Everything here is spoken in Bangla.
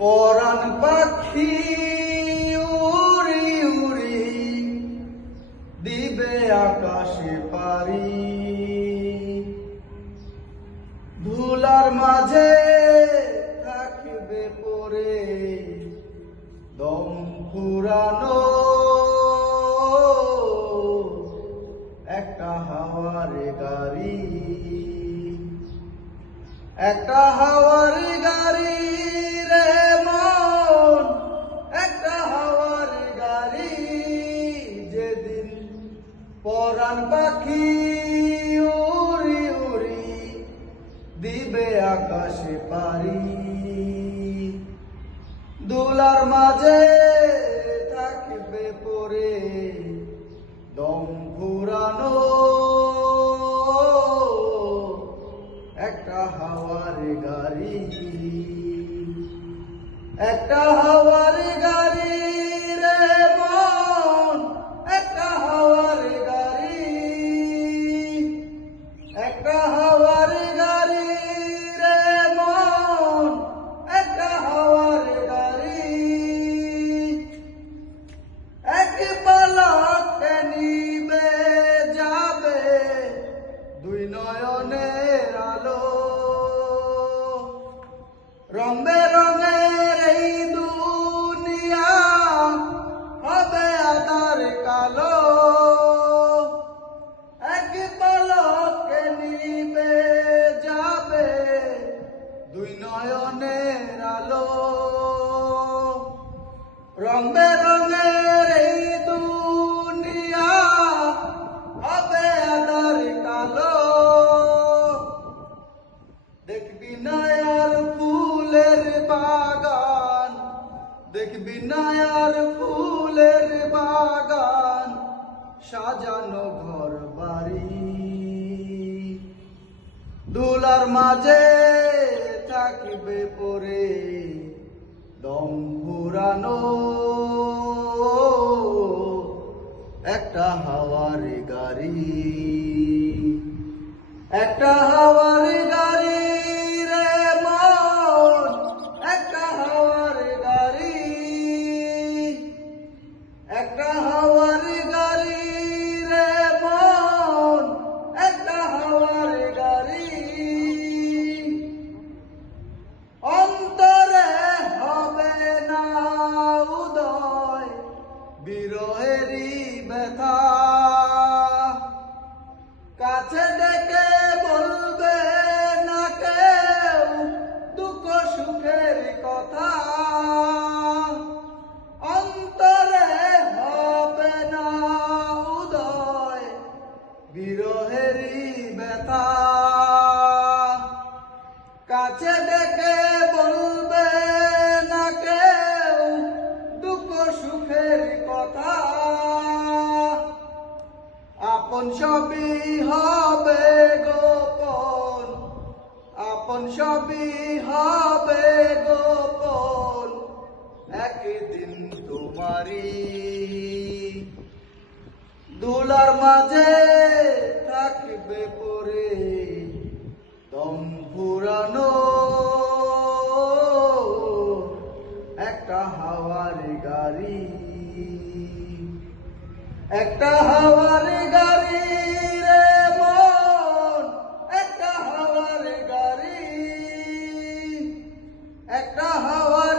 পরাণ পাখি উড়ি উড়ি দিবে আকাশে পারি, ধুলার মাঝে থাকবে পরে দম ফুরানো একটা হাওয়ার গাড়ি, একটা হাওয়ার গাড়ি রে মন, একটা হাওয়ার গাড়ি। যেদিন পরাণ পাখি উড়ি উড়ি দিবে আকাশে পারি, দুলার মাঝে থাকবে পরে দম ফুরানো একটা হাওয়ার গাড়ি, একটা হাওয়ার গাড়ি রে মন, একটা হাওয়ার গাড়ি, একটা হাওয়ার গাড়ি রে মন, একটা হাওয়ার গাড়ি। এক পলকে নিবে যাবে দুই নয়নের আলো, রং বেরঙের এই দুনিয়া হবে আঁধার কালো। এক পলকে নিবে যাবে দুই নয়নের আলো, রং বেরঙের এই দুনিয়া হবে আঁধার কালো। দেখবি না আর ফুলের বাগান, দেখবি না আর ফুলের বাগান, সাজানো ঘর বাড়ি, দুলার মাঝে থাকবে পরে দম ফুরানো একটা হাওয়ার গাড়ি, একটা হাওয়ার গাড়ি রে মন, একটা হাওয়ার গাড়ি, একটা হাওয়ার গাড়ি রে মন, একটা হাওয়ার গাড়ি। অন্তরে হবে না উদয় বিরহেরই ব্যথা, কাছে ডেকে বলবে না কেউ দুঃখ সুখের কথা। অন্তরে হবে না উদয় বিরহেরই ব্যথা, কাছে ডেকে বলবে না কেউ দুঃখ সুখের কথা। আপন সবই হবে গোপন, আপন সবই হবে গোপন, একদিন তোমারি, দুলার মাঝে থাকবে পরে দম ফুরানো একটা হাওয়ার গাড়ি, একটা হাওয়ার গাড়ি রে মন, একটা হাওয়ার গাড়ি, একটা হাওয়ার